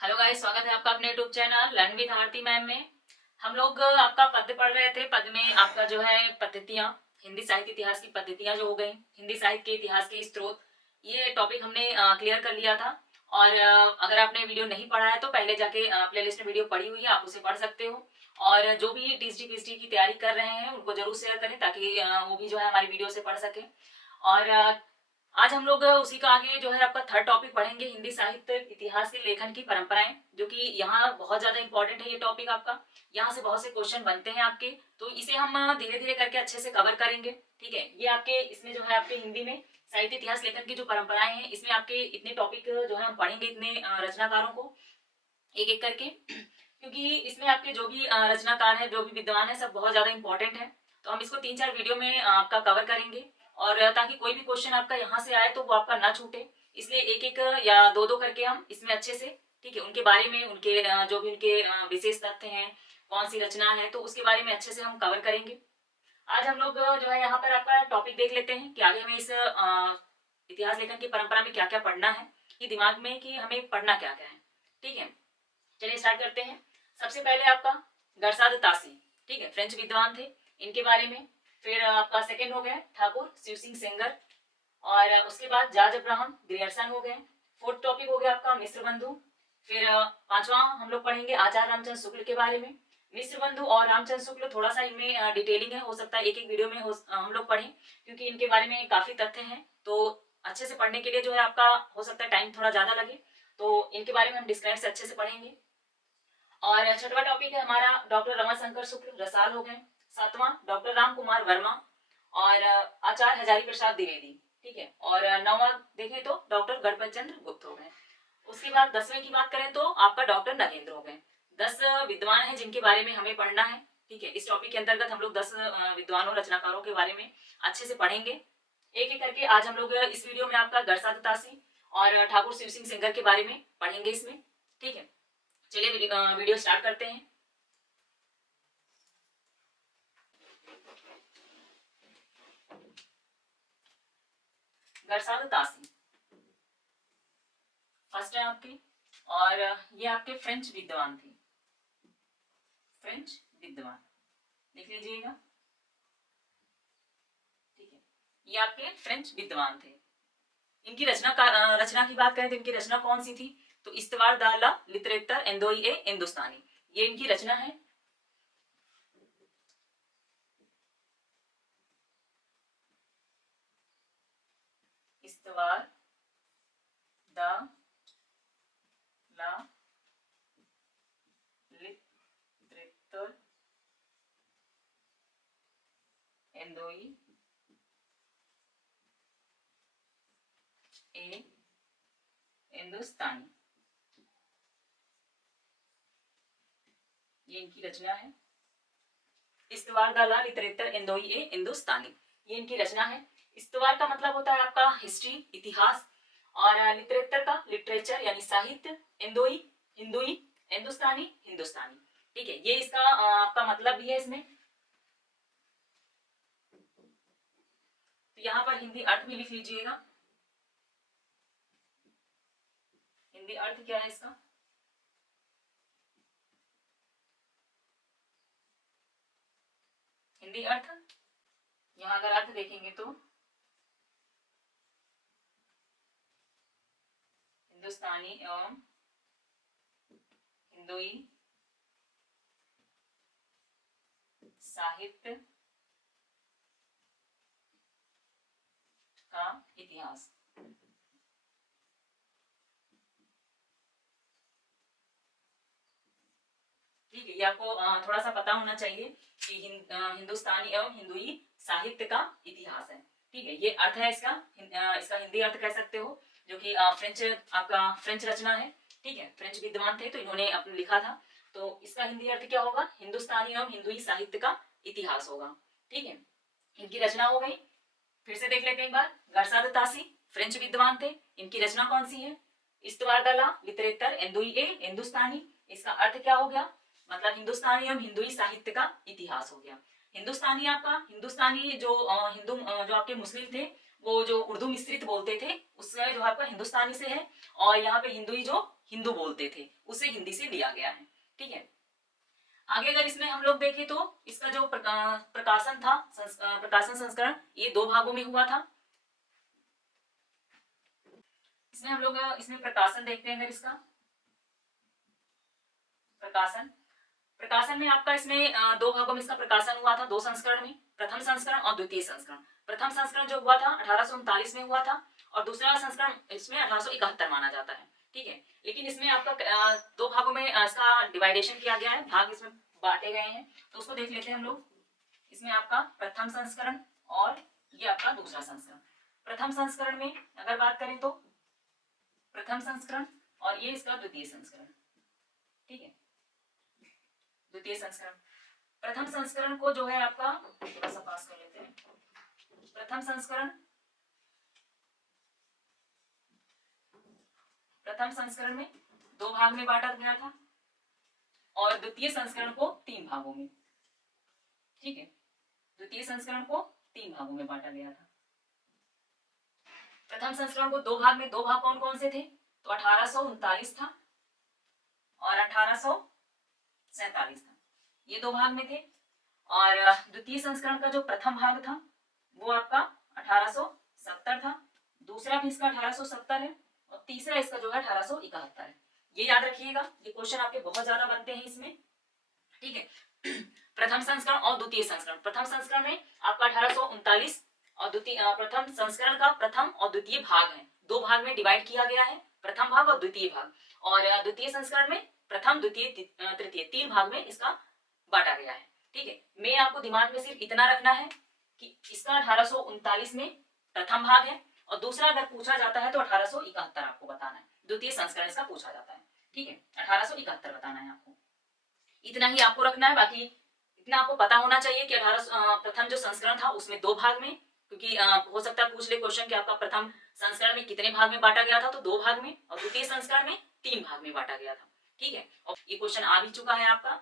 Hello guys, स्वागत है आपका अपने YouTube channel learn with Aarti ma'am में। हम लोग आपका पद्य पढ़ रहे थे। पद्य में आपका जो है पद्धतियाँ, हिंदी साहित्य इतिहास की पद्धतियाँ जो हो गई, हिंदी साहित्य के इतिहास के स्रोत, ये टॉपिक हमने क्लियर कर लिया था। और अगर आपने वीडियो नहीं पढ़ा है तो पहले जाके प्ले लिस्ट में वीडियो पड़ी हुई है, आप उसे पढ़ सकते हो। और जो भी टीएसडी पीएचडी की तैयारी कर रहे हैं उनको जरूर शेयर करें ताकि वो भी जो है हमारी वीडियो से पढ़ सके। और आज हम लोग उसी का आगे जो है आपका थर्ड टॉपिक पढ़ेंगे, हिंदी साहित्य इतिहास के लेखन की परंपराएं, जो कि यहाँ बहुत ज्यादा इंपॉर्टेंट है ये टॉपिक आपका। यहाँ से बहुत से क्वेश्चन बनते हैं आपके, तो इसे हम धीरे धीरे करके अच्छे से कवर करेंगे। ठीक है, ये आपके इसमें जो है आपके हिंदी में साहित्य इतिहास लेखन की जो परंपराएं हैं, इसमें आपके इतने टॉपिक जो है हम पढ़ेंगे, इतने रचनाकारों को एक एक करके, क्योंकि इसमें आपके जो भी रचनाकार है, जो भी विद्वान है, सब बहुत ज्यादा इंपॉर्टेंट है। तो हम इसको 3-4 वीडियो में आपका कवर करेंगे, और ताकि कोई भी क्वेश्चन आपका यहाँ से आए तो वो आपका ना छूटे, इसलिए एक एक या दो दो करके हम इसमें अच्छे से, ठीक है, उनके बारे में, उनके जो भी उनके विशेष तथ्य हैं, कौन सी रचना है, तो उसके बारे में अच्छे से हम कवर करेंगे। आज हम लोग जो है यहाँ पर आपका टॉपिक देख लेते हैं कि आगे हमें इस इतिहास लेखन की परंपरा में क्या क्या पढ़ना है, कि दिमाग में कि हमें पढ़ना क्या क्या है। ठीक है, चलिए स्टार्ट करते हैं। सबसे पहले आपका गरसाद तासी, ठीक है, फ्रेंच विद्वान थे, इनके बारे में। फिर आपका सेकंड हो गया ठाकुर शिव सिंह सेंगर, और उसके बाद जॉर्ज अब्राहम ग्रियर्सन हो गए। फोर्थ टॉपिक हो गया आपका मिस्र बंधु। फिर पांचवा हम लोग पढ़ेंगे आचार्य रामचंद्र शुक्ल के बारे में। मिस्र बंधु और रामचंद्र शुक्ल थोड़ा सा इनमें डिटेलिंग है, हो सकता है एक एक वीडियो में हम लोग पढ़ें, क्योंकि इनके बारे में काफी तथ्य हैं, तो अच्छे से पढ़ने के लिए जो है आपका हो सकता है टाइम थोड़ा ज्यादा लगे, तो इनके बारे में हम डिस्क्राइब से अच्छे से पढ़ेंगे। और छठवा टॉपिक है हमारा डॉक्टर रमाशंकर शुक्ल, रसाल हो गए। सातवां डॉक्टर राम कुमार वर्मा और आचार्य हजारी प्रसाद द्विवेदी, ठीक है। और नौवां देखें तो डॉक्टर गणपत चंद्र गुप्त हो गए। उसके बाद 10वें की बात करें तो आपका डॉक्टर नगेंद्र हो गए। 10 विद्वान हैं जिनके बारे में हमें पढ़ना है। ठीक है, इस टॉपिक के अंतर्गत हम लोग 10 विद्वानों रचनाकारों के बारे में अच्छे से पढ़ेंगे एक एक करके। आज हम लोग इस वीडियो में आपका गरसाद तासी और ठाकुर शिव सिंह सेंगर के बारे में पढ़ेंगे इसमें। ठीक है, चलिए वीडियो स्टार्ट करते हैं। गरसाद तासी फर्स्ट है आपकी, और ये आपके फ्रेंच विद्वान थे, फ्रेंच विद्वान, देख लीजिएगा। ठीक है, ये आपके फ्रेंच विद्वान थे। इनकी रचना की बात करें तो इनकी रचना कौन सी थी, तो इस्तवार दाला लिटरेचर एंदोई ए हिंदुस्तानी, ये इनकी रचना है। इस्तवार दा ला लिटरेचर एंदोई ए हिंदुस्तानी, ये इनकी रचना है। इस्तवार दाला लिटरेचर एंदोई ए हिंदुस्तानी, ये इनकी रचना है। इस्तवार का मतलब होता है आपका हिस्ट्री, इतिहास, और लिटरेचर का लिटरेचर यानी साहित्य, एंदोई हिंदुई, हिंदुस्तानी हिंदुस्तानी। ठीक है, ये इसका आपका मतलब भी है इसमें। तो यहाँ पर हिंदी अर्थ भी लिख लीजिएगा। हिंदी अर्थ क्या है इसका, हिंदी अर्थ, यहाँ अगर अर्थ देखेंगे तो हिंदुस्तानी एवं हिंदुई साहित्य का इतिहास। ठीक है, ये आपको थोड़ा सा पता होना चाहिए कि हिंदुस्तानी एवं हिंदुई साहित्य का इतिहास है। ठीक है, ये अर्थ है इसका। इसका हिंदी अर्थ कह सकते हो, जो कि फ्रेंच, आपका फ्रेंच रचना है। ठीक है, फ्रेंच विद्वान थे तो इन्होंने अपने लिखा था, तो इसका हिंदी अर्थ क्या होगा, हिंदुस्तानी एवं हिंदुई साहित्य का इतिहास होगा। ठीक है, इनकी रचना हो गई। फिर से देख लेते हैं एक बार। गरसाद तासी फ्रेंच विद्वान थे, इनकी रचना कौन सी है, इस्तवार दला लिटरेचर एंदुई ए हिंदुस्तानी, इसका अर्थ क्या हो गया, मतलब हिंदुस्तानी एवं हिंदुई साहित्य का इतिहास हो गया। हिंदुस्तानी आपका, हिंदुस्तानी जो हिंदू जो आपके मुस्लिम थे, वो जो उर्दू मिश्रित बोलते थे, उससे जो आपका हिंदुस्तानी से है। और यहाँ पे हिंदुई जो हिंदू बोलते थे, उसे हिंदी से लिया गया है। ठीक है, आगे अगर इसमें हम लोग देखें तो इसका जो प्रकाशन था, प्रकाशन संस्करण, ये 2 भागों में हुआ था। इसमें हम लोग इसमें प्रकाशन देखते हैं। अगर इसका प्रकाशन, प्रकाशन में आपका इसमें 2 भागों में इसका प्रकाशन हुआ था, 2 संस्करण में, प्रथम संस्करण और द्वितीय संस्करण। प्रथम संस्करण जो हुआ था 1839 में हुआ था और दूसरा संस्करण इसमें 1871 माना जाता है। ठीक है, लेकिन इसमें आपका 2 भागों में इसका डिवाइडेशन किया गया है, भाग इसमें बांटे गए हैं, तो उसको देख लेते हैं हम लोग। इसमें आपका प्रथम संस्करण और ये आपका दूसरा संस्करण। प्रथम संस्करण में अगर बात करें तो प्रथम संस्करण और ये इसका द्वितीय संस्करण। ठीक है, द्वितीय संस्करण, प्रथम संस्करण को जो है आपका थोड़ा सा पास कर लेते हैं। प्रथम संस्करण, प्रथम संस्करण में 2 भाग में बांटा गया था और द्वितीय संस्करण को 3 भागों में। ठीक है, द्वितीय संस्करण को 3 भागों में बांटा गया था। प्रथम संस्करण को 2 भाग में, 2 भाग कौन कौन से थे, तो 1839 था और 1847 था, ये 2 भाग में थे। और द्वितीय संस्करण का जो प्रथम भाग था वो आपका 1870 था, दूसरा भी इसका 1870 है और तीसरा इसका जो है 1871 है। ये याद रखिएगा, ये क्वेश्चन आपके बहुत ज्यादा बनते हैं इसमें। ठीक है, प्रथम संस्करण और द्वितीय संस्करण, प्रथम संस्करण में आपका 1839 और द्वितीय प्रथम संस्करण का प्रथम और द्वितीय भाग है, 2 भाग में डिवाइड किया गया है, प्रथम भाग और द्वितीय भाग। और द्वितीय संस्करण में प्रथम, द्वितीय, तृतीय 3 भाग में इसका बांटा गया है। ठीक है, मैं आपको दिमाग में सिर्फ इतना रखना है कि इसका 1839 में प्रथम भाग है और दूसरा अगर पूछा जाता है तो 1871 आपको बताना है, द्वितीय संस्करण इसका पूछा जाता है। ठीक है, 1871 बताना है आपको, इतना ही आपको रखना है। बाकी इतना आपको पता होना चाहिए कि 18 प्रथम जो संस्करण था उसमें 2 भाग में, क्योंकि हो सकता है पूछ ले क्वेश्चन कि आपका प्रथम संस्करण में कितने भाग में बांटा गया था, तो 2 भाग में, और द्वितीय संस्करण में 3 भाग में बांटा गया था। ठीक है, और ये क्वेश्चन आ भी चुका है आपका,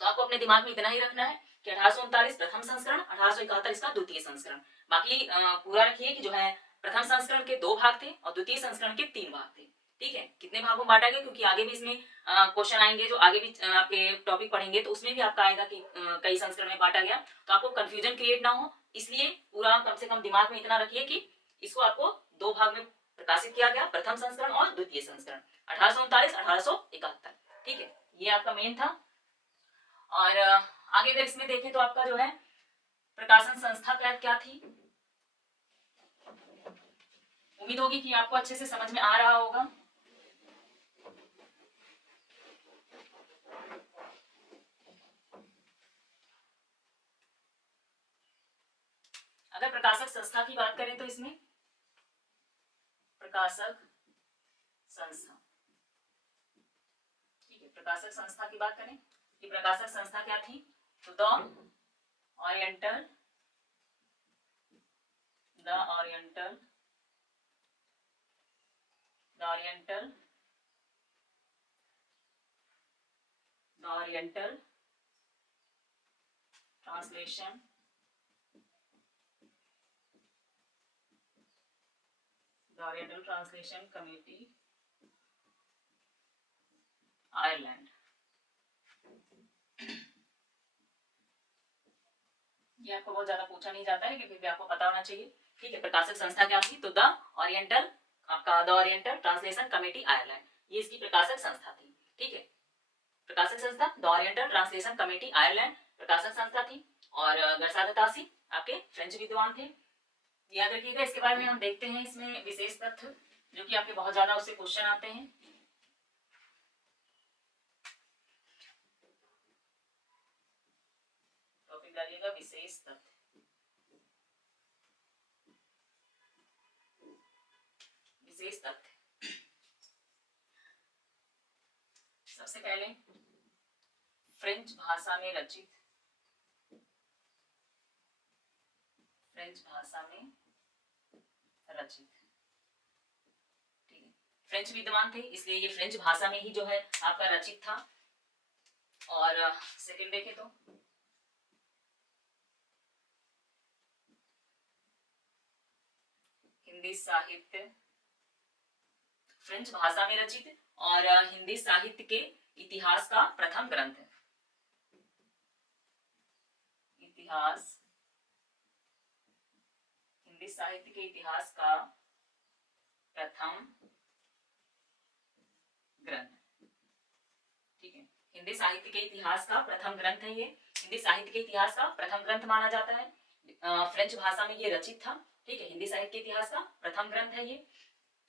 तो आपको अपने दिमाग में इतना ही रखना है कि 1839 प्रथम संस्करण, 1871 इसका द्वितीय संस्करण। बाकी पूरा रखिए कि जो है प्रथम संस्करण के 2 भाग थे और द्वितीय संस्करण के 3 भाग थे। ठीक है, कितने भागों में बांटा गया, क्योंकि आगे भी इसमें क्वेश्चन आएंगे, जो आगे भी आपके टॉपिक पढ़ेंगे तो उसमें भी आपका आएगा कि कई संस्करण में बांटा गया, तो आपको कंफ्यूजन क्रिएट ना हो, इसलिए पूरा कम से कम दिमाग में इतना रखिए कि इसको आपको 2 भाग में प्रकाशित किया गया, प्रथम संस्करण और द्वितीय संस्करण, 1839, 1871। ठीक है, ये आपका मेन था। और आगे अगर इसमें देखें तो आपका जो है प्रकाशन संस्था क्या थी, उम्मीद होगी कि आपको अच्छे से समझ में आ रहा होगा। अगर प्रकाशक संस्था की बात करें तो इसमें प्रकाशक संस्था, ठीक है, प्रकाशक संस्था की बात करें कि प्रकाशक संस्था क्या थी, तो the oriental translation committee Ireland. ये आपको बहुत ज्यादा पूछा नहीं जाता है, लेकिन फिर भी आपको पता होना चाहिए। ठीक है, प्रकाशक संस्था क्या थी, तो the oriental translation committee Ireland, ये इसकी प्रकाशक संस्था थी। ठीक है, प्रकाशक संस्था the oriental translation committee Ireland प्रकाशक संस्था थी। और गरसादा तासी आपके फ्रेंच विद्वान थे, याद रखिएगा। इसके बारे में हम देखते हैं इसमें विशेष तथ्य जो कि आपके बहुत ज्यादा उससे क्वेश्चन आते हैं। टॉपिक डालिएगा विशेष तथ्य, विशेष तथ्य। सबसे पहले फ्रेंच भाषा में रचित, फ्रेंच भाषा में रचित, ठीक है, फ्रेंच विद्वान थे इसलिए ये फ्रेंच भाषा में ही जो है आपका रचित था। और सेकंड देखें तो हिंदी साहित्य, फ्रेंच भाषा में रचित और हिंदी साहित्य के इतिहास का प्रथम ग्रंथ है। इतिहास, हिंदी साहित्य के इतिहास का प्रथम ग्रंथ, ठीक है। हिंदी साहित्य के इतिहास का प्रथम ग्रंथ है ये। हिंदी साहित्य के इतिहास का प्रथम ग्रंथ माना जाता है। फ्रेंच भाषा में ये रचित था, ठीक है। हिंदी साहित्य के इतिहास का प्रथम ग्रंथ है ये।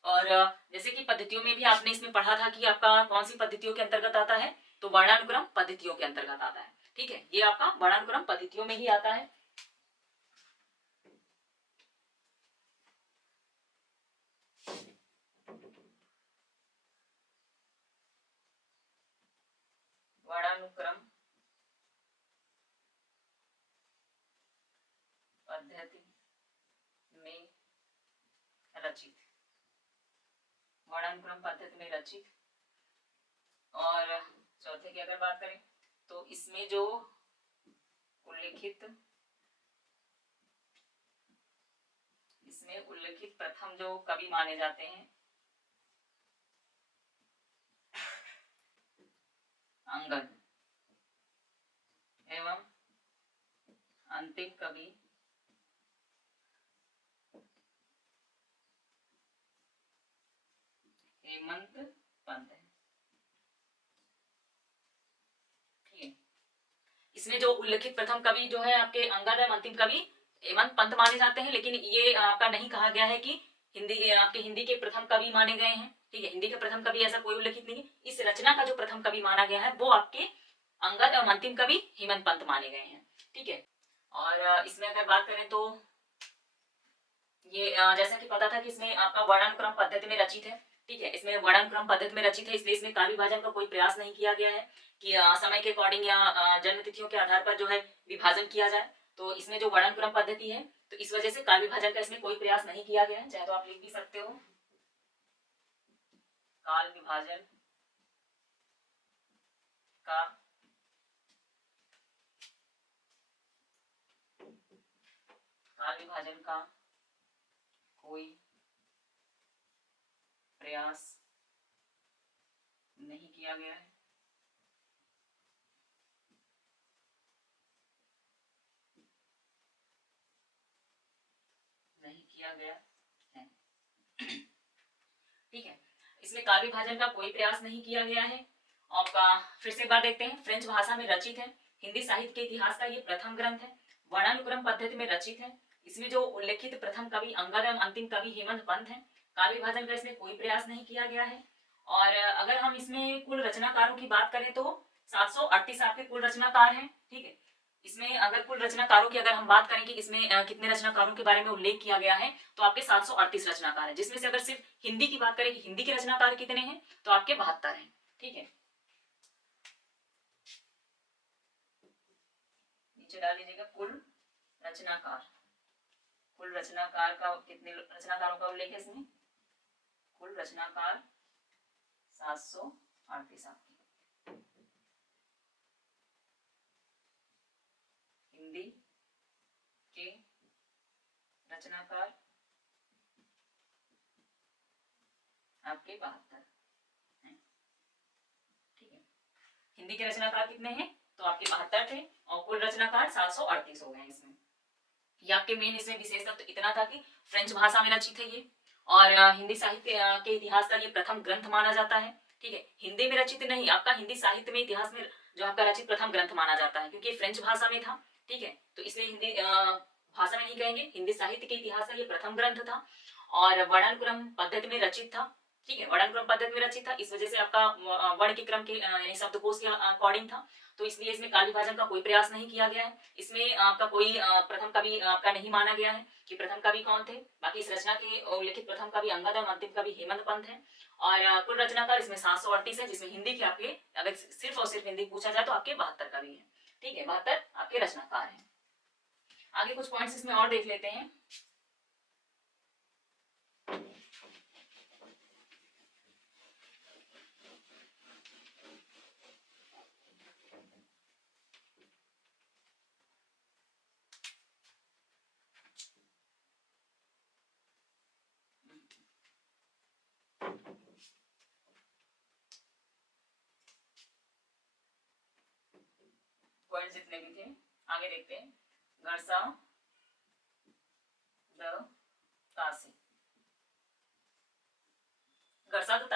और जैसे कि पद्धतियों में भी आपने इसमें पढ़ा था कि आपका कौन सी पद्धतियों के अंतर्गत आता है, तो वर्णानुक्रम पद्धतियों के अंतर्गत आता है, ठीक है। ये आपका वर्णानुक्रम पद्धतियों में ही आता है। वर्णानुक्रम पद्धति में रचित, वर्णानुक्रम पद्धति में रचित। और चौथे की अगर बात करें तो इसमें जो उल्लेखित प्रथम जो कवि माने जाते हैं, अंगद एवं अंतिम कवि हेमंत पंत है, ठीक है। इसमें जो उल्लेखित प्रथम कवि जो है आपके अंगद एवं अंतिम कवि हेमंत पंत माने जाते हैं, लेकिन ये आपका नहीं कहा गया है कि आपके हिंदी के प्रथम कवि माने गए हैं, ठीक है। हिंदी के प्रथम कवि ऐसा कोई उल्लेखित नहीं है। इस रचना का जो प्रथम कवि माना गया है वो आपके अंगद एवं अंतिम कवि हेमंत पंत माने गए हैं, ठीक है। और इसमें अगर बात करें तो ये जैसा कि पता था कि इसमें आपका वर्णानुक्रम पद्धति में रचित है, ठीक है। इसमें वर्णानुक्रम पद्धति में रचित है, इसलिए इसमें काल विभाजन का कोई प्रयास नहीं किया गया है कि समय के अकॉर्डिंग या जन्म तिथियों के आधार पर जो है विभाजन किया जाए। तो इसमें जो वर्णानुक्रम पद्धति है तो इस वजह से काल विभाजन का इसमें कोई प्रयास नहीं किया गया है। चाहे तो आप लिख भी सकते हो काल विभाजन का कोई प्रयास नहीं किया गया है। ठीक है, इसमें काल विभाजन का कोई प्रयास नहीं किया गया है। आपका फिर से एक बार देखते हैं, फ्रेंच भाषा में रचित है, हिंदी साहित्य के इतिहास का ये प्रथम ग्रंथ है, वर्णानुक्रम पद्धति में रचित है। इसमें जो उल्लेखित प्रथम कवि अंगद एवं अंतिम कवि हेमंत पंत है। काल विभाजन का इसमें कोई प्रयास नहीं किया गया है। और अगर हम इसमें कुल रचनाकारों की बात करें तो 738 आपके कुल रचनाकार हैं, ठीक है। इसमें अगर कुल रचनाकारों की अगर हम बात करें कि इसमें कितने रचनाकारों के बारे में उल्लेख किया गया है तो आपके 738 रचनाकार हैं, जिसमें से अगर सिर्फ हिंदी की बात करें कि हिंदी के रचनाकार कितने हैं तो आपके 72 हैं, ठीक है। नीचे डाल लीजिएगा कुल रचनाकार, कुल रचनाकार का कितने रचनाकारों का उल्लेख है इसमें, कुल रचनाकार 738 आपके। हिंदी के रचनाकार आपके 72 हैं, ठीक है। हिंदी के रचनाकार कितने हैं तो आपके 72 थे और कुल रचनाकार 738 हो गए इसमें। ये आपके मेन इसमें विशेषता तो इतना था कि फ्रेंच भाषा में रचित है ये और हिंदी साहित्य के इतिहास का ये प्रथम ग्रंथ माना जाता है, ठीक है। हिंदी में रचित नहीं, आपका हिंदी साहित्य में इतिहास में जो आपका रचित प्रथम ग्रंथ माना जाता है, क्योंकि फ्रेंच भाषा में था, ठीक है। तो इसलिए हिंदी भाषा में नहीं कहेंगे, हिंदी साहित्य के इतिहास का ये प्रथम ग्रंथ था और वर्णानुक्रम पद्धति में रचित था, ठीक है। वर्णानुक्रम पद्धति में रचित था, इस वजह से आपका वर्ण के क्रम के यानी शब्दकोश के अकॉर्डिंग था, तो इसलिए इसमें काल विभाजन का कोई प्रयास नहीं किया गया है। इसमें आपका कोई प्रथम कवि आपका नहीं माना गया है कि प्रथम कवि कौन थे। बाकी इस रचना के उल्लेखित प्रथम कवि अंगद और अंतिम कवि हेमंत पंत है और कुल रचनाकार इसमें 738 है, जिसमें हिंदी के आपके अगर सिर्फ और सिर्फ हिंदी पूछा जाए तो आपके 72 कवि है, ठीक है। 72 आपके रचनाकार हैं। आगे कुछ पॉइंट्स इसमें और देख लेते हैं। पॉइंट जितने भी थे। आगे देखते हैं। गरसा द तासी। गरसा द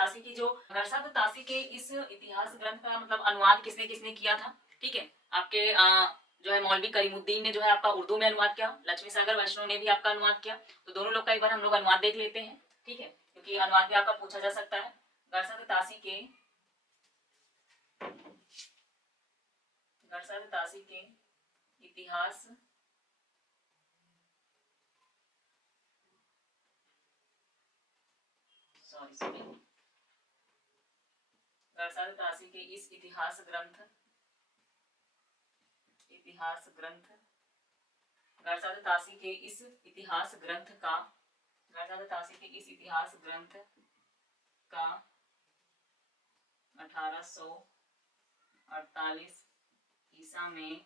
तासी के इस इतिहास ग्रंथ का मतलब अनुवाद किसने किसने किया था। ठीक है, आपके जो है मौलवी करीमुद्दीन ने जो है आपका उर्दू में अनुवाद किया, लक्ष्मी सागर वैष्णव ने भी आपका अनुवाद किया। तो दोनों लोग का एक बार हम लोग अनुवाद देख लेते हैं। ठीक है, क्योंकि अनुवाद भी आपका पूछा जा सकता है। गरसा द तासी के इतिहास गरसा द तासी के इस इतिहास ग्रंथ गरसा द तासी के इस इतिहास ग्रंथ का 1848 ईसा में।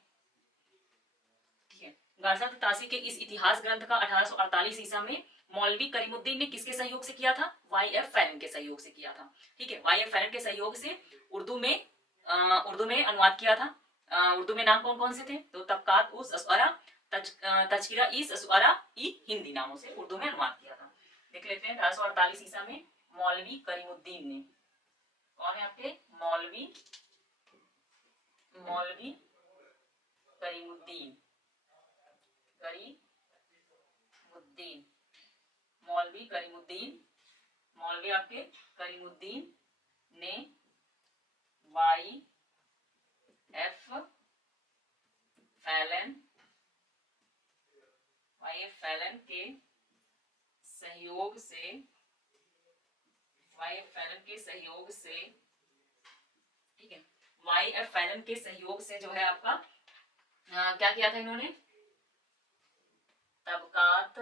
ठीक है, गरसा द तासी के इस इतिहास ग्रंथ का 1848 ईसा में मौलवी करीमुद्दीन ने किसके सहयोग से किया था? वाई.एफ. फैलन के सहयोग से किया था। ठीक है, वाई.एफ. फैलन के सहयोग से उर्दू में अनुवाद किया था। उर्दू में नाम कौन कौन से थे? तो तबकात उस असवारा, तजकिरा इस असवारा ई हिंदी नामों से उर्दू में अनुवाद किया था। देख लेते हैं 1848 ईसा में मौलवी करीमुद्दीन ने। कौन है आपके? मौलवी करीमुद्दीन मौलवी आपके करीमुद्दीन ने वाई.एफ. फैलन के सहयोग से ठीक है, वाई.एफ. फैलन के सहयोग से जो है आपका क्या किया था इन्होंने? तबकात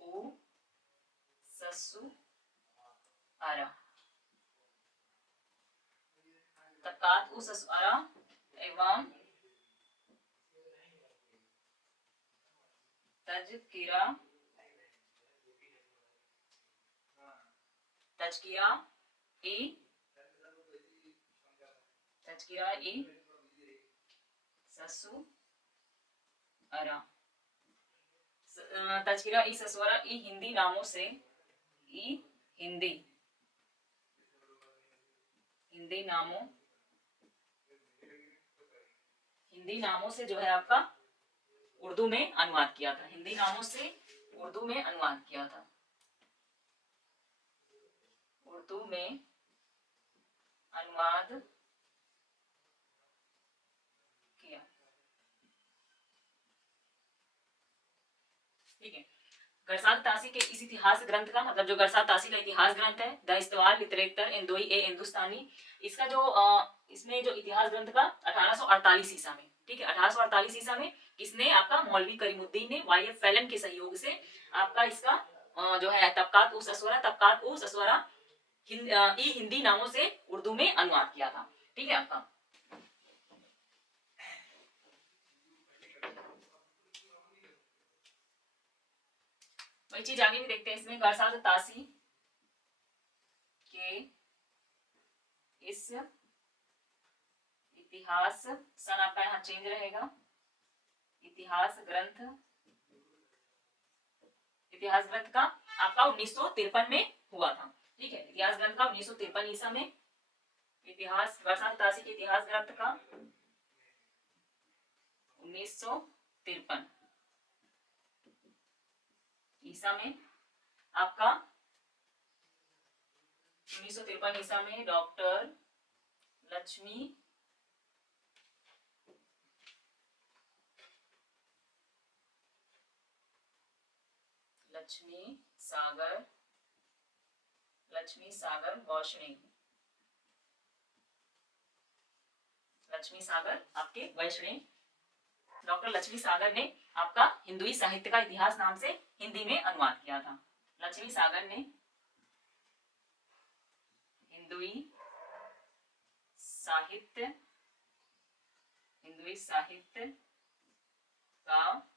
उ ससुआरा एवं तजकिरा ई ससुआरा तजकिरा ई ससुआरा ई हिंदी नामों से जो है आपका उर्दू में अनुवाद किया था। ठीक है, गरसा द तासी के इस इतिहास ग्रंथ का मतलब जो गरसा तासी का इतिहास ग्रंथ है, द इस्तवार लिटरेचर इन दोई ए हिंदुस्तानी, इसका जो इसमें जो इतिहास ग्रंथ का 1848 ईसा में। ठीक है, 1848 ईसा में किसने? आपका मौलवी करीमुद्दीन ने वाई.एफ. फैलन के सहयोग से आपका इसका जो है तबकात उस असवरा ई हिंदी नामों से उर्दू में अनुवाद किया था। ठीक है, आपका वही चीज आगे भी देखते हैं। इसमें गरसा द तासी के इस इतिहास, सन आपका यहाँ चेंज रहेगा, इतिहास ग्रंथ का आपका 1953 में हुआ था। ठीक है, इतिहास ग्रंथ का 1953 ईसा में गरसा द तासी के इतिहास ग्रंथ का 1953 ईसा में आपका 1953 ईसा में डॉक्टर लक्ष्मी सागर आपके वैष्णव डॉक्टर लक्ष्मी सागर ने आपका हिंदुई साहित्य का इतिहास नाम से हिंदी में अनुवाद किया था। लक्ष्मी सागर ने हिंदुई साहित्य का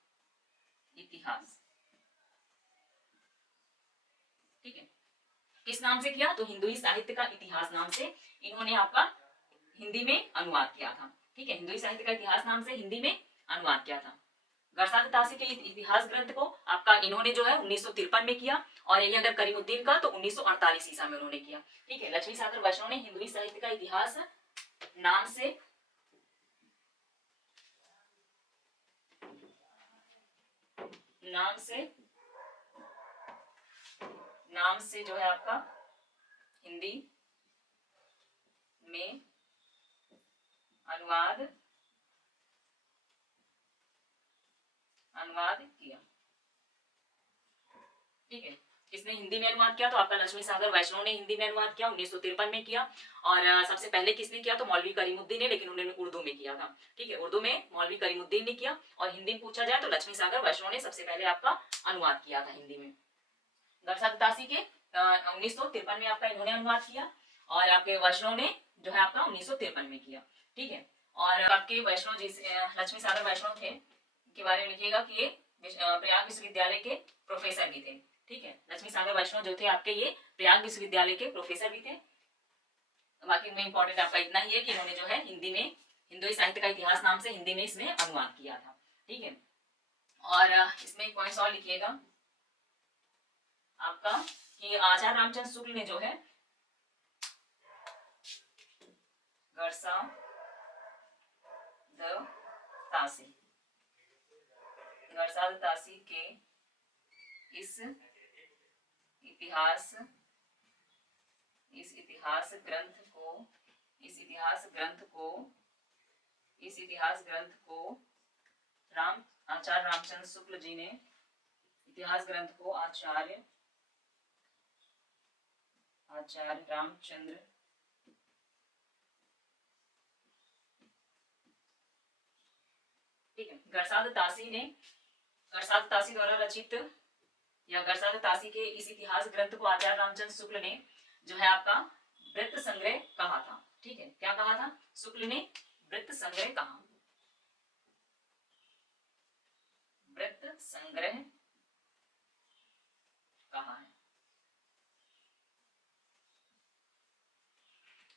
इतिहास, ठीक है, किस नाम से किया? तो हिंदुई साहित्य का इतिहास नाम से इन्होंने आपका हिंदी में अनुवाद किया था। ठीक है, हिंदुई साहित्य का इतिहास नाम से हिंदी में अनुवाद किया था। गरसात तासी के इतिहास ग्रंथ को आपका इन्होंने जो है 1953 में किया, और यही अगर करीमुद्दीन का तो 1948 ईसा में उन्होंने किया। ठीक है, लक्ष्मी सागर वैष्णव ने हिंदुई साहित्य का इतिहास नाम से जो है आपका हिंदी में अनुवाद किया। ठीक है, किसने हिंदी में अनुवाद किया? तो आपका लक्ष्मी सागर वैष्णव ने हिंदी में अनुवाद किया, 1953 में किया। और सबसे पहले किसने किया? तो मौलवी करीमुद्दीन ने, लेकिन उन्होंने उर्दू में किया था। ठीक है, उर्दू में मौलवी करीमुद्दीन ने किया, और हिंदी में पूछा जाए तो लक्ष्मी सागर वैष्णव ने सबसे पहले आपका अनुवाद किया था हिंदी में। गरसात तासी के 1953 में आपका इन्होंने अनुवाद किया, और आपके वैष्णव ने जो है आपका 1953 में किया। ठीक है, और आपके वैष्णव जी लक्ष्मी सागर वैष्णव थे के बारे में लिखिएगा कि ये प्रयाग विश्वविद्यालय के प्रोफेसर भी थे। ठीक है, लक्ष्मी सागर वैष्णव जो थे आपके ये प्रयाग विश्वविद्यालय के प्रोफेसर भी थे। बाकी में इंपॉर्टेंट आपका इतना ही है कि इन्होंने जो है हिंदी में हिंदुई साहित्य का इतिहास नाम से हिंदी में इसमें अनुवाद किया था। ठीक है, और इसमें एक पॉइंट और लिखिएगा आपका कि आचार्य रामचंद्र शुक्ल ने जो है गरसात तासी के इस इतिहास ग्रंथ को आचार्य रामचंद्र शुक्ल जी ने इतिहास ग्रंथ को आचार्य रामचंद्र ठीक है, गरसात तासी द्वारा रचित या गरसात तासी के इस इतिहास ग्रंथ को आचार्य रामचंद्र शुक्ल ने जो है आपका वृत्त संग्रह कहा था। ठीक है, क्या कहा था? शुक्ल ने वृत्त संग्रह कहा। वृत्त संग्रह कहा है।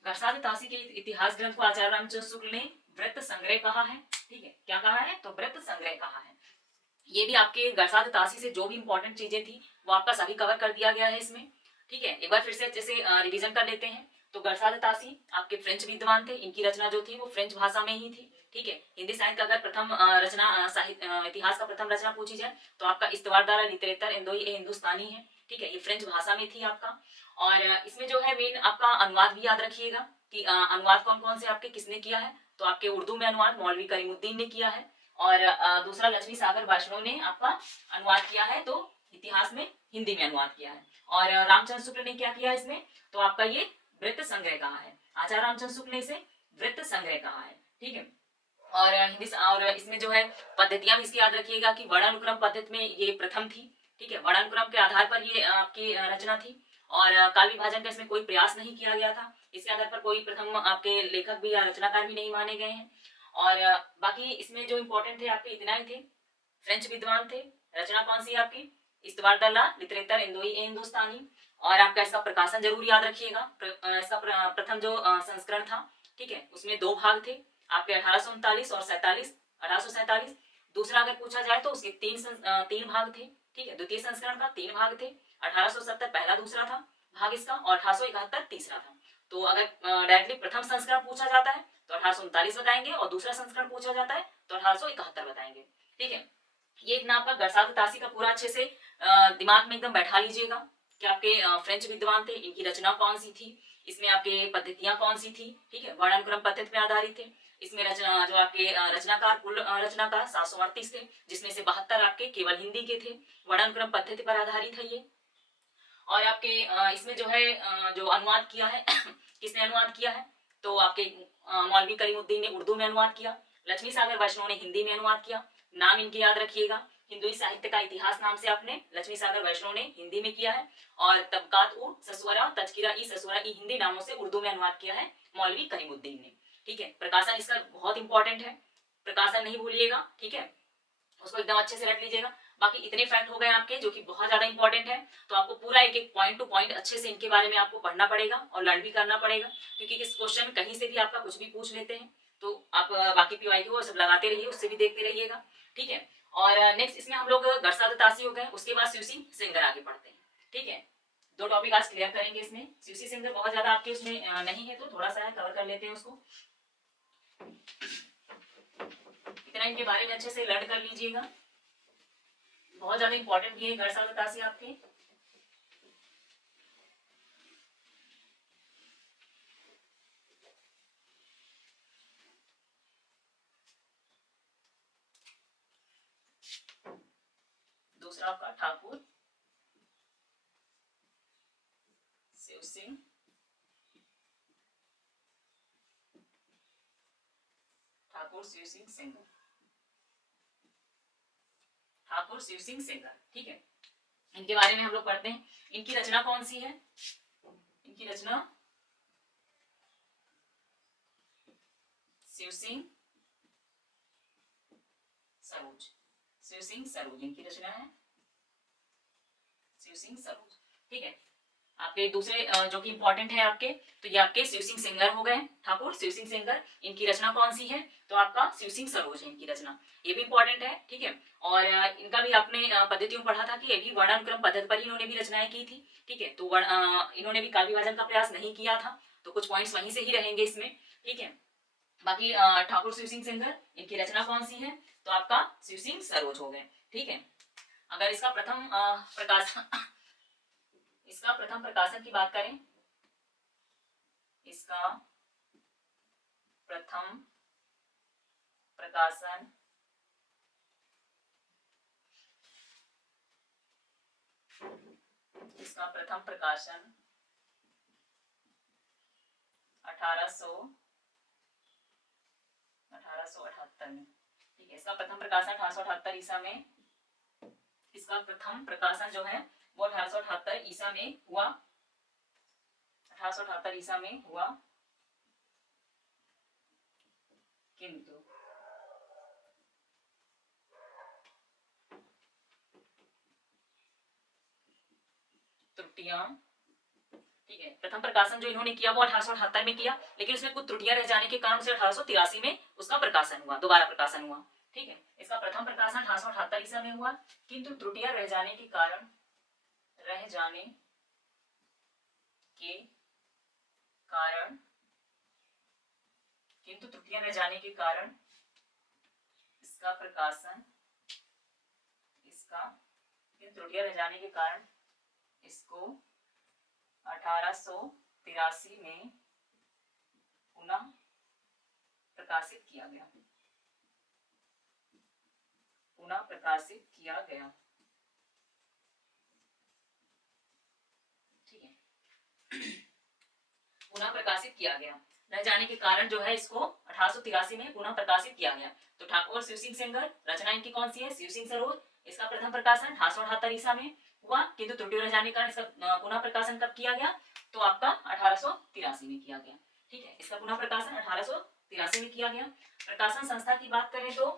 गरसात तासी के इतिहास ग्रंथ को आचार्य रामचंद्र शुक्ल ने वृत्त संग्रह कहा है। ठीक है, क्या कहा है? तो वृत्त संग्रह कहा है। ये भी आपके गरसात तासी से जो भी इंपॉर्टेंट चीजें थी वो आपका सभी कवर कर दिया गया है इसमें। ठीक है, एक बार फिर से जैसे रिवीजन कर लेते हैं। तो गरसात तासी आपके फ्रेंच विद्वान थे, इनकी रचना जो थी वो फ्रेंच भाषा में ही थी। ठीक है, हिंदी साहित्य का अगर प्रथम रचना इतिहास का प्रथम रचना पूछी जाए तो आपका इस्तवारदारा लिटरेचर इंदोई ए हिंदुस्तानी है। ठीक है, ये फ्रेंच भाषा में थी आपका। और इसमें जो है मेन आपका अनुवाद भी याद रखिएगा कि अनुवाद कौन कौन से आपके किसने किया है। तो आपके उर्दू में अनुवाद मौलवी करीमुद्दीन ने किया है, और दूसरा लक्ष्मी सागर वैष्णव ने आपका अनुवाद किया है, तो इतिहास में हिंदी में अनुवाद किया है। और रामचंद्र शुक्ल ने क्या किया इसमें? तो आपका ये वृत्त संग्रह कहा है। आचार्य रामचंद्र शुक्ल ने इसे वृत्त संग्रह कहा है। ठीक है, और और इसमें जो है पद्धतियां भी इसकी याद रखिएगा कि वर्णानुक्रम पद्धति में ये प्रथम थी। ठीक है, वर्णानुक्रम के आधार पर ये आपकी रचना थी, और काल विभाजन का इसमें कोई प्रयास नहीं किया गया था। इसके आधार पर कोई प्रथम आपके लेखक भी या रचनाकार भी नहीं माने गए हैं। और बाकी इसमें जो इम्पोर्टेंट थे आपके इतना ही थे। फ्रेंच विद्वान थे, रचना कौन सी है आपकी? इस्तवारदाला लिटरेचर इंदोई ए हिंदुस्तानी। और आपका इसका प्रकाशन जरूर याद रखिएगा। इसका प्रथम जो संस्करण था, ठीक है, उसमें 2 भाग थे आपके 1839 और 1847। दूसरा अगर पूछा जाए तो उसके 3 भाग थे। ठीक है, द्वितीय संस्करण का 3 भाग थे। 1870 पहला दूसरा था भाग इसका, और 1871 तीसरा था। तो अगर डायरेक्टली प्रथम संस्करण पूछा जाता है तो 1839 बताएंगे, और दूसरा संस्करण पूछा जाता है तो 1871 बताएंगे। ठीक है, ये इतना आपका गरसात तासी का पूरा अच्छे से दिमाग में एकदम बैठा लीजिएगा कि आपके फ्रेंच विद्वान थे, इनकी रचना कौन सी थी, इसमें आपके पद्धतियां कौन सी थी। ठीक है, वर्णानुक्रम पद्धति पे आधारित थे। इसमें रचना जो आपके रचनाकार कुल रचनाकार 738 थे, जिसमें से 72 आपके केवल हिंदी के थे। वर्णानुक्रम पद्धति पर आधारित है ये। और आपके इसमें जो है जो अनुवाद किया है किसने अनुवाद किया है? तो आपके मौलवी करीमुद्दीन ने उर्दू में अनुवाद किया, लक्ष्मी सागर वैष्णव ने हिंदी में अनुवाद किया। नाम इनके याद रखिएगा। हिंदुई साहित्य का इतिहास नाम से आपने लक्ष्मी सागर वैष्णव ने हिंदी में किया है, और तबकात उ ससवरा तजकिरा ई ससवरा ई हिंदी नामों से उर्दू में अनुवाद किया है मौलवी करीमुद्दीन ने। ठीक है, प्रकाशन इसका बहुत इंपॉर्टेंट है, प्रकाशन नहीं भूलिएगा। ठीक है, उसको एकदम अच्छे से रख लीजिएगा। बाकी इतने फैक्ट हो गए आपके जो कि बहुत ज्यादा इंपॉर्टेंट है। तो आपको पूरा एक एक पॉइंट टू पॉइंट अच्छे से इनके बारे में आपको पढ़ना पड़ेगा और लर्न भी करना पड़ेगा, क्योंकि इस क्वेश्चन कहीं से भी आपका कुछ भी पूछ लेते हैं। तो आप बाकी पीवाई को सब लगाते रहिए, उससे भी देखते रहिएगा, ठीक है। और नेक्स्ट इसमें हम लोग गरसाद तासी हो गए, उसके बाद शिवसिंह सेंगर आगे पढ़ते हैं, ठीक है। दो टॉपिक आज क्लियर करेंगे इसमें। शिवसिंह सेंगर बहुत ज्यादा आपके उसमें नहीं है, तो थोड़ा सा कवर कर लेते हैं उसको। इतना इनके बारे में अच्छे से लर्न कर लीजिएगा, बहुत ज्यादा इंपॉर्टेंट भी है गरसाद तासी आपके। दूसरा आपका ठाकुर शिव सिंह ठाकुर शिव सिंह सेंगर, ठाकुर शिव सिंह सेंगर, ठीक है। इनके बारे में हम लोग पढ़ते हैं। इनकी रचना कौन सी है? इनकी रचना शिव सिंह सरोज, शिव सिंह सरोज इनकी रचना है, शिव सिंह सरोज, ठीक है। आपके दूसरे जो कि इंपॉर्टेंट है आपके, तो ये आपके शिव सिंह सेंगर हो गए, ठाकुर शिव सिंह सेंगर। इनकी रचना कौन सी है? तो आपका शिव सिंह सरोज है इनकी रचना, ये भी इंपॉर्टेंट है, ठीक है। और इनका भी आपने पद्धतियों पढ़ा था कि ये भी वर्णानुक्रम पद्धति पर इन्होंने भी रचनाएं की थी, ठीक है। तो इन्होंने भी काव्य विभाजन का प्रयास नहीं किया था, तो कुछ पॉइंट्स वहीं से ही रहेंगे इसमें, ठीक है। बाकी ठाकुर शिव सिंह सेंगर इनकी रचना कौन सी है? तो आपका शिव सिंह सरोज हो गए, ठीक है। अगर इसका प्रथम प्रकाशन इसका प्रथम प्रकाशन की बात करें, इसका प्रथम प्रकाशन इसका प्रथम प्रकाशन 1878 में, ठीक है। इसका प्रथम प्रकाशन 1878 ईसा में, इसका प्रथम प्रकाशन जो है वो 1878 ईसा में हुआ, 1878 ईसा में हुआ, किंतु त्रुटियां, ठीक है। प्रथम प्रकाशन जो इन्होंने किया वो 1878 में किया, लेकिन उसमें कुछ त्रुटियां रह जाने के कारण से 1883 में उसका प्रकाशन हुआ, दोबारा प्रकाशन हुआ, ठीक है। इसका प्रथम प्रकाशन 1878 ईसा में हुआ, किंतु त्रुटियां रह जाने के कारण, रह जाने के कारण, किंतु त्रुटियां रह जाने के कारण इसका प्रकाशन, इसका त्रुटियां रह जाने के कारण इसको 1883 में पुनः प्रकाशित किया गया, पुनः प्रकाशित किया गया, ठीक है। पुनः प्रकाशित किया गया, रह जाने के कारण जो है इसको 1883 में पुनः प्रकाशित किया गया। तो ठाकुर शिव सिंह सेंगर रचना इनकी कौन सी है? शिव सिंह सरोज। इसका प्रथम प्रकाशन 1878 ईसा में हुआ, किंतु त्रुटि रह जाने के कारण इसका पुनः प्रकाशन कब किया गया? तो आपका 1883 में किया गया, ठीक है। इसका पुनः प्रकाशन 1883 में किया गया। प्रकाशन संस्था की बात करें तो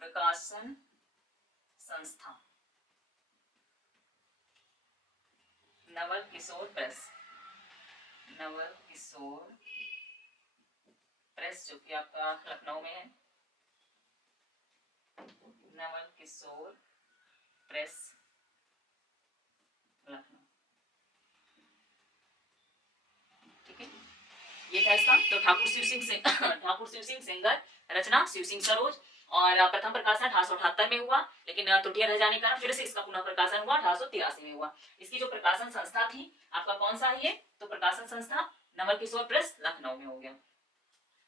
प्रकाशन संस्था नवल किशोर प्रेस, नवल किशोर प्रेस जो कि आपका लखनऊ में है, नवल किशोर प्रेस लखनऊ, ठीक है। ये था इसका। तो ठाकुर शिव सिंह सेंगर रचना शिव सिंह सरोज, और प्रथम प्रकाशन 1878 में हुआ, लेकिन त्रुटियां रह जाने के कारण फिर से इसका पुनः प्रकाशन हुआ 1883 में हुआ। इसकी जो प्रकाशन संस्था थी आपका कौन सा है ये? तो प्रकाशन संस्था नवल किशोर प्रेस लखनऊ में हो गया।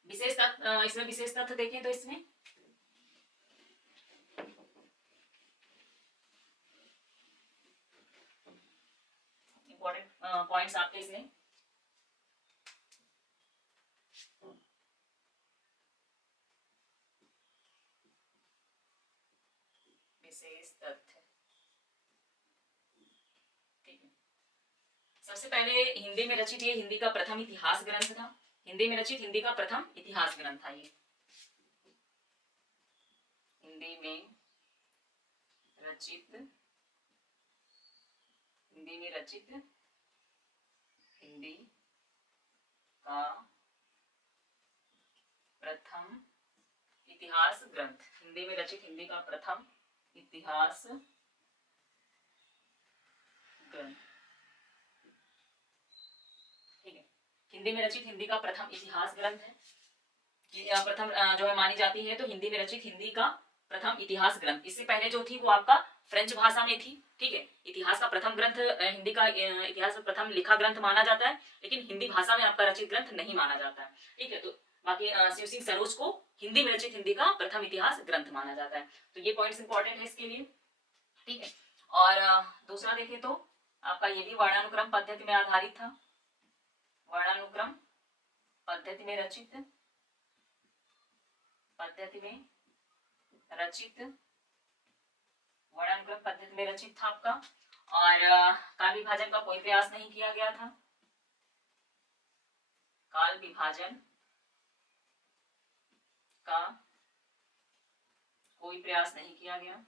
विशेष तथ्य, इसमें विशेष तथ्य देखें तो इसमें इंपॉर्टेंट पॉइंट्स आपके इसमें विशेष तथ्य, ठीक है। सबसे पहले हिंदी में रचित ये हिंदी का प्रथम इतिहास ग्रंथ था, हिंदी में रचित हिंदी का प्रथम इतिहास ग्रंथ था ये, हिंदी में रचित, हिंदी में रचित हिंदी का प्रथम इतिहास ग्रंथ, हिंदी में रचित हिंदी का प्रथम इतिहास ग्रंथ। ठीक है, हिंदी में रचित हिंदी का प्रथम इतिहास ग्रंथ है कि प्रथम जो है मानी जाती है, तो हिंदी में रचित हिंदी का प्रथम इतिहास ग्रंथ। इससे पहले जो थी वो आपका फ्रेंच भाषा में थी। ठीक है, इतिहास का प्रथम ग्रंथ हिंदी का इतिहास का प्रथम लिखा ग्रंथ माना जाता है, लेकिन हिंदी भाषा में आपका रचित ग्रंथ नहीं माना जाता है। ठीक है, तो बाकी शिव सिंह सरोज को हिंदी में रचित हिंदी का प्रथम इतिहास ग्रंथ माना जाता है। तो ये पॉइंट्स इंपॉर्टेंट है इसके लिए। ठीक है, और दूसरा देखें तो आपका ये भी वर्णानुक्रम पद्धति में आधारित था, वर्णानुक्रम पद्धति में रचित, पद्धति में रचित, वर्णानुक्रम पद्धति में रचित था आपका। और काल विभाजन का कोई प्रयास नहीं किया गया था, काल विभाजन का कोई प्रयास नहीं किया गया,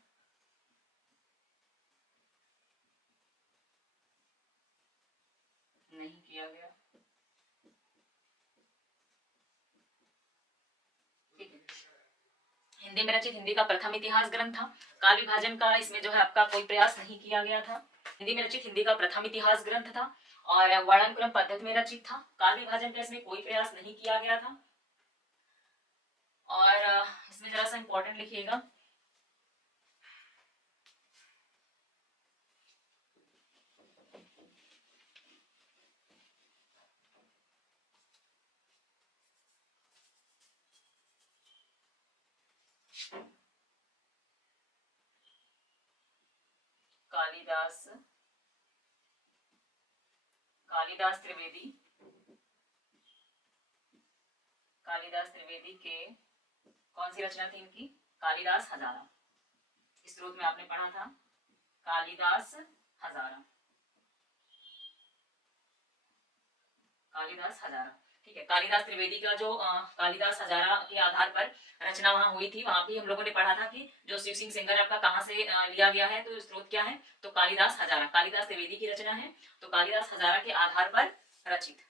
नहीं किया गया। हिंदी में रचित हिंदी का प्रथम इतिहास ग्रंथ था, काल विभाजन का इसमें जो है आपका कोई प्रयास नहीं किया गया था। हिंदी में रचित हिंदी का प्रथम इतिहास ग्रंथ था और वर्णानुक्रम पद्धति में रचित था, काल विभाजन का इसमें कोई प्रयास नहीं किया गया था। और इसमें जरा सा इंपॉर्टेंट लिखिएगा, कालिदास, कालिदास त्रिवेदी, कालिदास त्रिवेदी के कौन सी रचना थी इनकी, कालिदास हजारा। इस स्रोत में आपने पढ़ा था कालिदास हजारा, कालिदास हजारा। ठीक है, कालिदास त्रिवेदी का जो कालिदास हजारा के आधार पर रचना वहां हुई थी, वहां भी हम लोगों ने पढ़ा था कि जो शिव सिंह सेंगर आपका कहां से लिया गया है, तो स्रोत क्या है, तो कालिदास हजारा, कालिदास त्रिवेदी की रचना है, तो कालिदास हजारा के आधार पर रचित,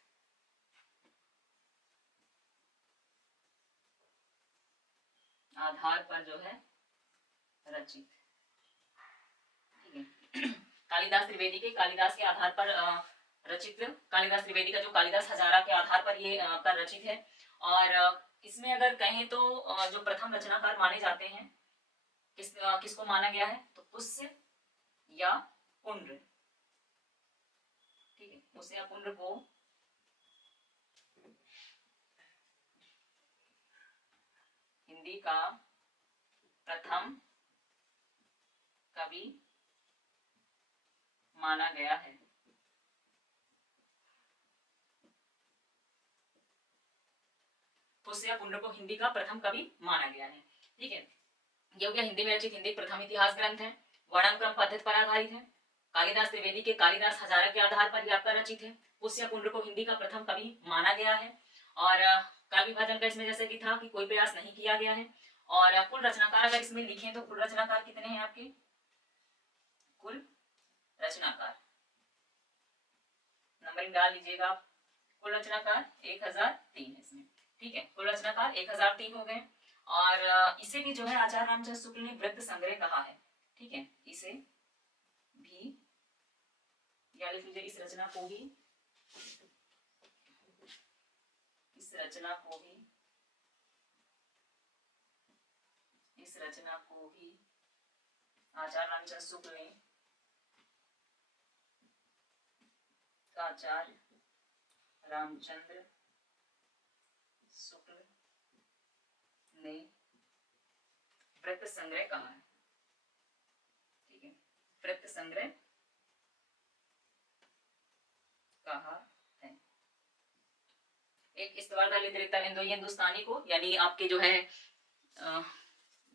आधार पर जो है रचित। ठीक है, कालिदास त्रिवेदी के कालिदास के आधार पर रचित, कालिदास त्रिवेदी का जो कालिदास हजारा के आधार पर ये आपका रचित है। और इसमें अगर कहें तो जो प्रथम रचनाकार माने जाते हैं, किसको माना गया है, तो पुष्य या पुंड्र। ठीक है, पुष्य या पुंड्र को हिंदी का प्रथम कवि माना गया है। पुष्य या पुंड्र को हिंदी का प्रथम कवि माना गया है। ठीक है, ये हो गया हिंदी में रचित हिंदी प्रथम इतिहास ग्रंथ है, वर्णानुक्रम पद्धति पर आधारित है, कालिदास त्रिवेदी के कालिदास हजारा के आधार पर ही आपका रचित है, पुष्य या पुंड्र को हिंदी का प्रथम कवि माना गया है। और काल विभाजन का इसमें जैसे कि था कि कोई प्रयास नहीं किया गया है। और कुल रचनाकार अगर इसमें लिखें तो कुल रचनाकार कितने हैं आपके, कुल रचनाकार नंबरिंग डाल लीजिएगा आप, कुल रचनाकार 1003 है इसमें। ठीक है, कुल रचनाकार 1003 हो गए। और इसे भी जो है आचार्य रामचंद्र शुक्ल ने वृत्त संग्रह कहा है। ठीक है, इसे भी या लिख लीजिए, इस रचना को भी, इस रचना को भी, इस रचना को भी आचार्य रामचंद्र शुक्ल ने, आचार्य रामचंद्र शुक्ल ने वृत्त संग्रह कहा है। ठीक है, वृत्त संग्रह कहा है। एक इस्तवारदार हिंदुस्तानी को, यानी आपके जो है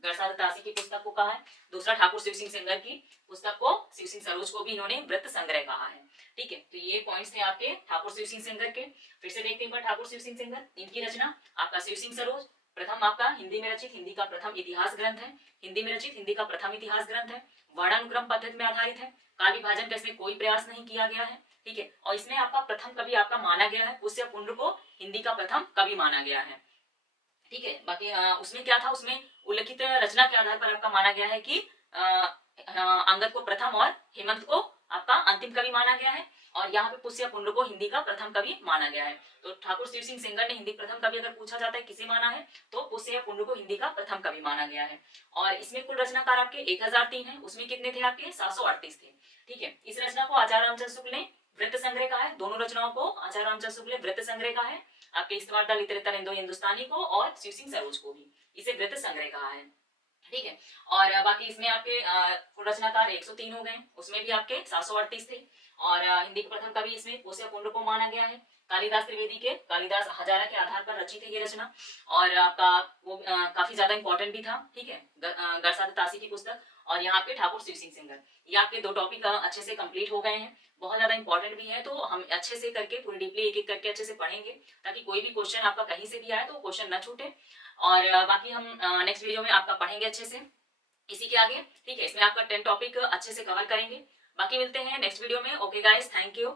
गरसादासी की पुस्तक को कहा है। दूसरा ठाकुर शिव सिंह सेंगर की पुस्तक को, शिव सिंह सरोज को भी इन्होंने वृत्त संग्रह कहा है। ठीक है, तो ये पॉइंट्स थे आपके ठाकुर शिव सिंह सेंगर के। फिर से देखते हैं ठाकुर शिव सिंह सेंगर, इनकी रचना आपका शिव सिंह सरोज, प्रथम आपका हिंदी में रचित हिंदी का प्रथम इतिहास ग्रंथ है, हिंदी में रचित हिंदी का प्रथम इतिहास ग्रंथ है, वर्णानुक्रम पद्धति में आधारित है, काल विभाजन का इसमें कोई प्रयास नहीं किया गया है, ठीक है। और इसमें आपका प्रथम कवि आपका माना गया है, पुष्य पुंड्र को हिंदी का प्रथम कवि माना गया है, ठीक है। बाकी उसमें क्या था, उसमें उल्लिखित रचना के आधार पर आपका माना गया है कि अंगद को प्रथम और हेमंत को आपका अंतिम कवि माना गया है, और यहाँ पे पुष्य पुंड्र को हिंदी का प्रथम कवि माना गया है। तो ठाकुर शिव सिंह सेंगर ने हिंदी प्रथम कवि अगर पूछा जाता है किसे माना है, तो पुष्य पुंड्र को हिंदी का प्रथम कवि माना गया है। और इसमें कुल रचनाकार आपके 1003 है, उसमें कितने थे आपके 738 थे, ठीक है। इस रचना को आचार्य रामचंद्र शुक्ल ने वृत्त संग्रह कहा है, दोनों रचनाओं को आचार्य रामचंद्र शुक्ल ने वृत्त संग्रह कहा है, आपके इस्तेमाल लिटरेचर इंडो हिंदुस्तानी को और शिव सिंह सरोज को भी इसे वृत्त संग्रह कहा है, ठीक है। और बाकी इसमें आपके कुल रचनाकार 103 हो गए, उसमें भी आपके 738 थे, और हिंदी के प्रथम कवि इसमें पुष्य पुंड्र को माना गया है। कालिदास त्रिवेदी के कालिदास हजारा के आधार पर रचित है ये रचना, और आपका वो काफी ज्यादा इंपॉर्टेंट भी था, ठीक है, गरसाद तासी की पुस्तक। और यहाँ पे ठाकुर शिव सिंह सेंगर, ये आपके 2 टॉपिक अच्छे से कंप्लीट हो गए हैं, बहुत ज्यादा इंपॉर्टेंट भी है, तो हम अच्छे से करके पूरी डीपली एक एक करके अच्छे से पढ़ेंगे, ताकि कोई भी क्वेश्चन आपका कहीं से भी आए तो क्वेश्चन न छूटे। और बाकी हम नेक्स्ट वीडियो में आपका पढ़ेंगे अच्छे से इसी के आगे, ठीक है। इसमें आपका 10 टॉपिक अच्छे से कवर करेंगे। बाकी मिलते हैं नेक्स्ट वीडियो में। Okay guys, thank you.